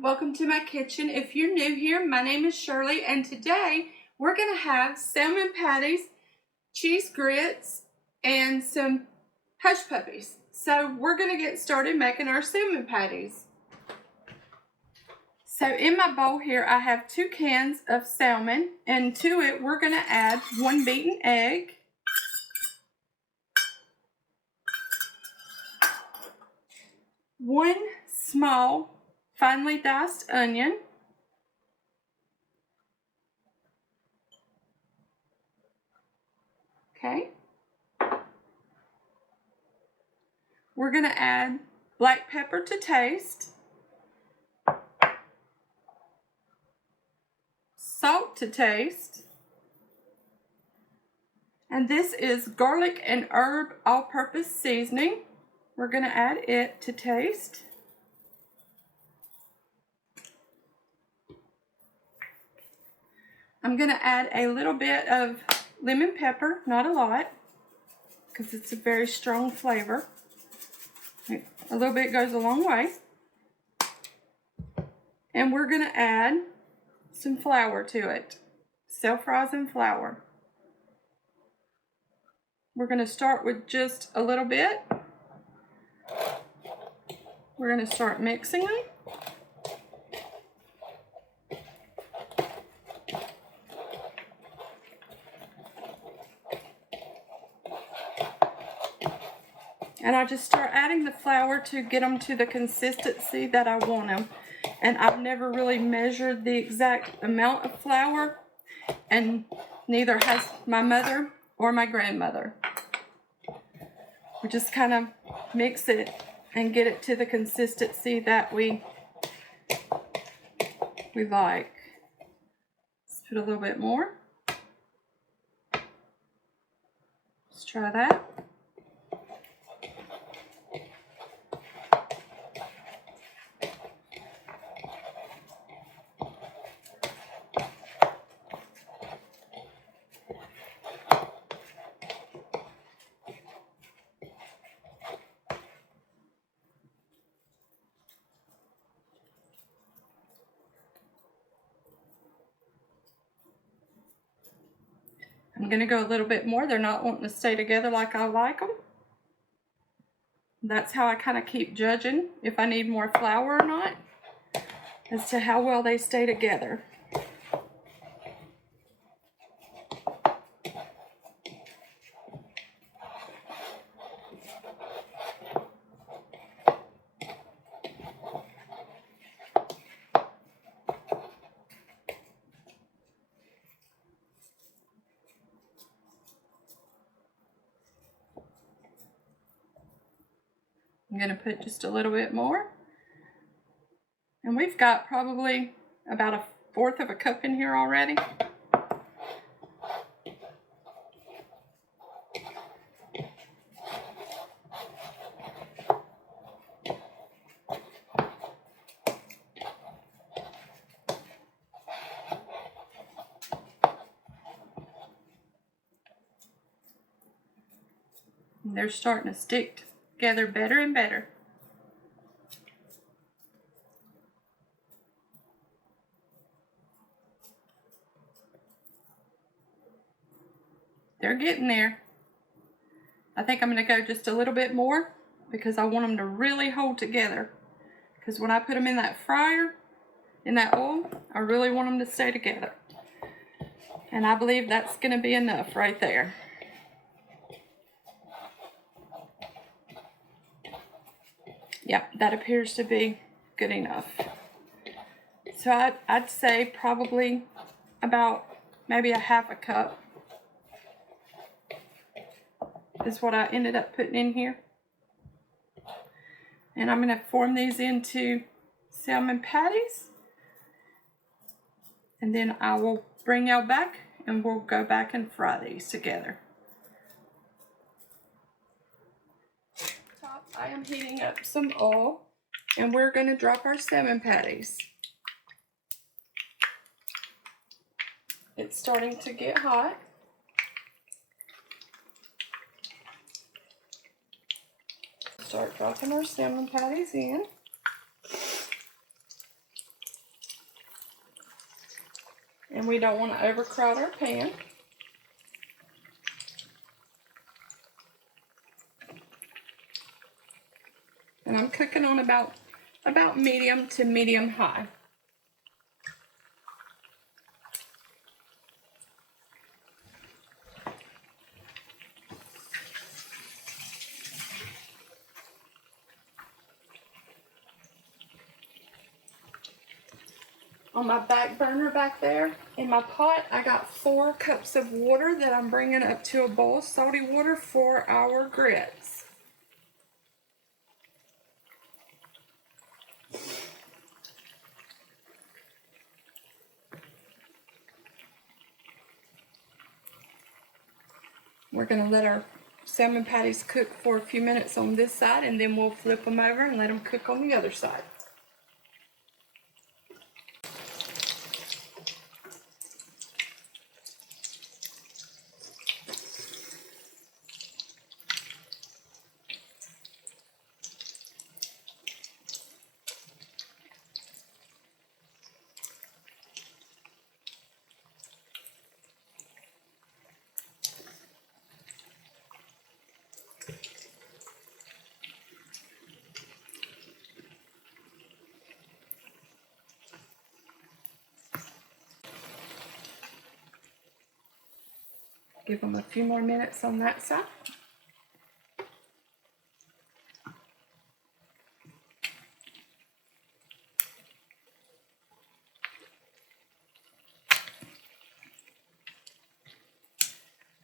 Welcome to my kitchen. If you're new here, my name is Shirley, and today we're going to have salmon patties, cheese grits, and some hush puppies. So we're going to get started making our salmon patties. So in my bowl here I have 2 cans of salmon, and to it we're going to add 1 beaten egg, 1 small finely diced onion, okay. We're going to add black pepper to taste, salt to taste, and this is garlic and herb all-purpose seasoning. We're going to add it to taste. I'm going to add a little bit of lemon pepper, not a lot, because it's a very strong flavor. A little bit goes a long way. And we're going to add some flour to it, self-rising flour. We're going to start with just a little bit. We're going to start mixing them. And I just start adding the flour to get them to the consistency that I want them. And I've never really measured the exact amount of flour, and neither has my mother or my grandmother. We just kind of mix it and get it to the consistency that we like. Let's put a little bit more. Let's try that. I'm going to go a little bit more. They're not wanting to stay together like I like them. That's how I kind of keep judging if I need more flour or not, as to how well they stay together. I'm going to put just a little bit more. And we've got probably about 1/4 of a cup in here already. And they're starting to stick together better and better. They're getting there. I think I'm going to go just a little bit more because I want them to really hold together. Because when I put them in that fryer, in that oil, I really want them to stay together. And I believe that's going to be enough right there. Yep, that appears to be good enough. So I'd say probably about maybe a half a cup is what I ended up putting in here. And I'm going to form these into salmon patties. And then I will bring y'all back and we'll go back and fry these together. Top, I am heating up some oil and we're going to drop our salmon patties. It's starting to get hot. Start dropping our salmon patties in. And we don't want to overcrowd our pan. And I'm cooking on about medium to medium high. On my back burner back there, in my pot, I got 4 cups of water that I'm bringing up to a boil, salty water for our grits. We're going to let our salmon patties cook for a few minutes on this side, and then we'll flip them over and let them cook on the other side. Give them a few more minutes on that side.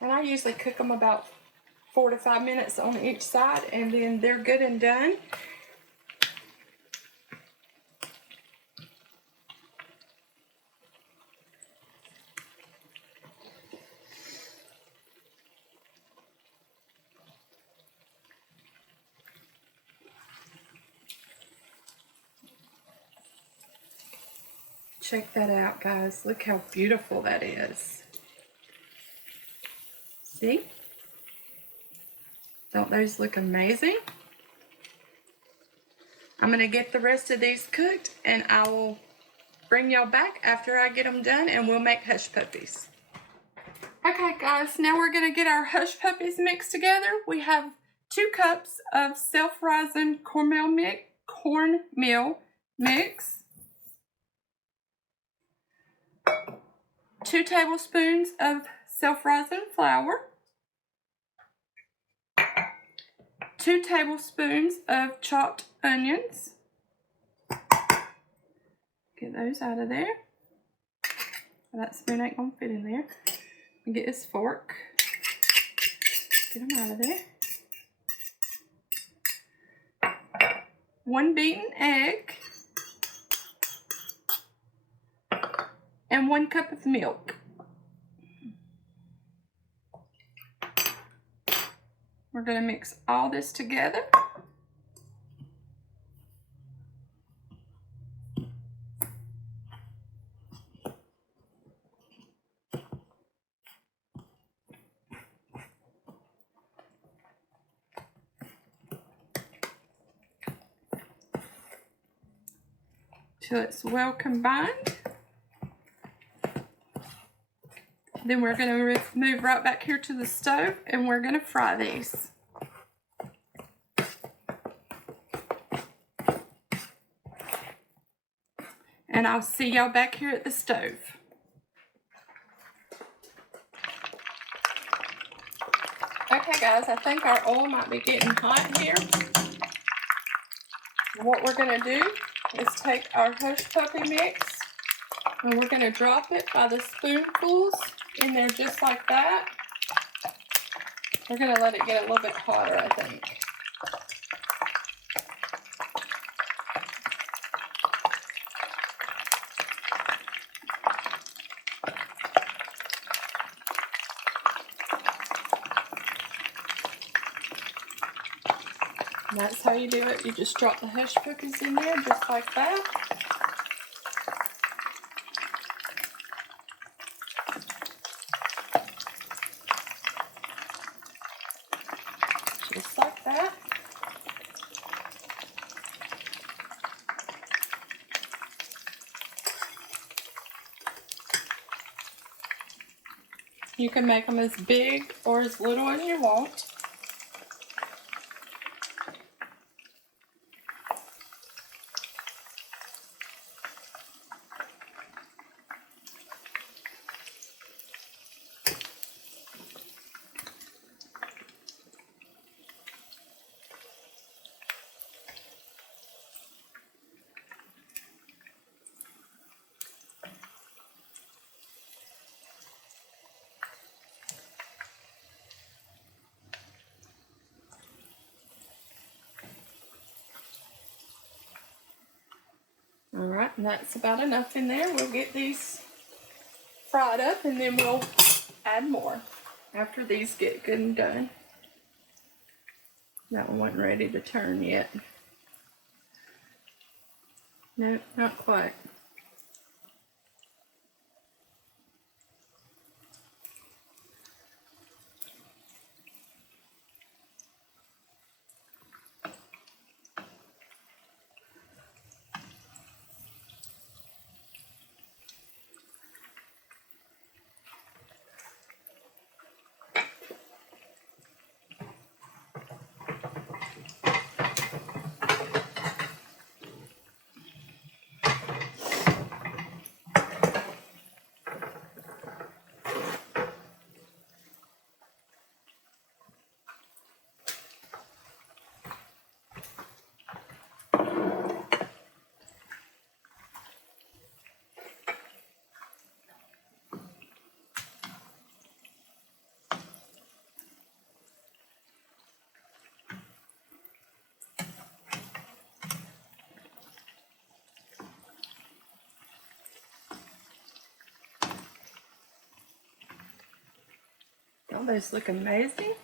And I usually cook them about 4 to 5 minutes on each side, and then they're good and done. Check that out, guys. Look how beautiful that is. See? Don't those look amazing? I'm going to get the rest of these cooked, and I will bring y'all back after I get them done, and we'll make hush puppies. Okay, guys, now we're going to get our hush puppies mixed together. We have 2 cups of self-rising cornmeal mix, 2 tablespoons of self-rising flour, 2 tablespoons of chopped onions. Get those out of there. That spoon ain't gonna fit in there. And get this fork. Get them out of there. 1 beaten egg. And 1 cup of milk. We're going to mix all this together. Till it's well combined. Then we're going to move right back here to the stove, and we're going to fry these. And I'll see y'all back here at the stove. Okay, guys, I think our oil might be getting hot here. What we're going to do is take our hush puppy mix and we're going to drop it by the spoonfuls in there just like that. We're going to let it get a little bit hotter, I think. And that's how you do it. You just drop the hush puppies in there just like that. Just like that. You can make them as big or as little as you want. Alright, and that's about enough in there. We'll get these fried up and then we'll add more after these get good and done. That one wasn't ready to turn yet. No, not quite. Oh, those look amazing.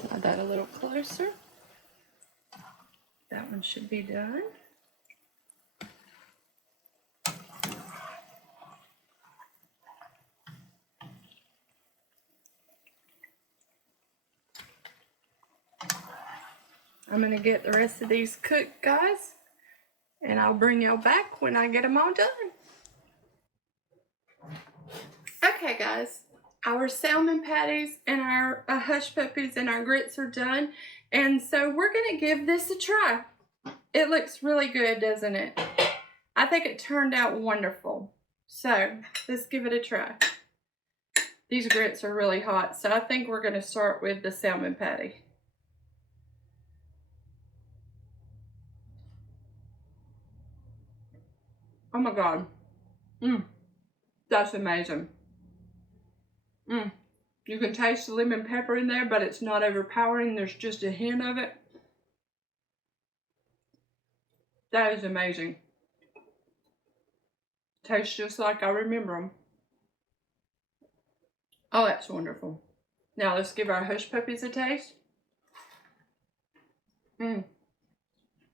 Slide that a little closer. That one should be done. I'm going to get the rest of these cooked, guys, and I'll bring y'all back when I get them all done. Okay, guys, our salmon patties and our hush puppies and our grits are done, and so we're going to give this a try. It looks really good, doesn't it? I think it turned out wonderful. So let's give it a try. These grits are really hot, so I think we're going to start with the salmon patty. Oh my God. That's amazing. You can taste the lemon pepper in there, but it's not overpowering. There's just a hint of it. That is amazing. Tastes just like I remember them. Oh, that's wonderful. Now let's give our hush puppies a taste. They're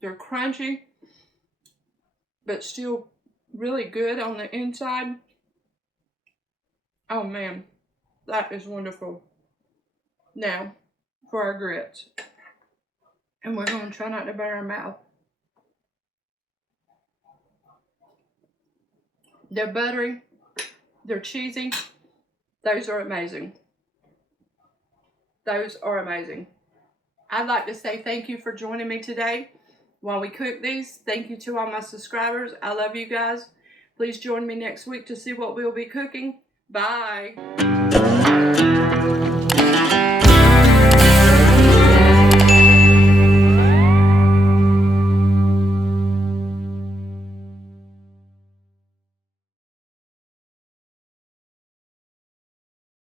crunchy, but still really good on the inside. Oh man, that is wonderful. Now, for our grits. And we're going to try not to burn our mouth. They're buttery. They're cheesy. Those are amazing. Those are amazing. I'd like to say thank you for joining me today while we cook these. Thank you to all my subscribers. I love you guys. Please join me next week to see what we'll be cooking. Bye.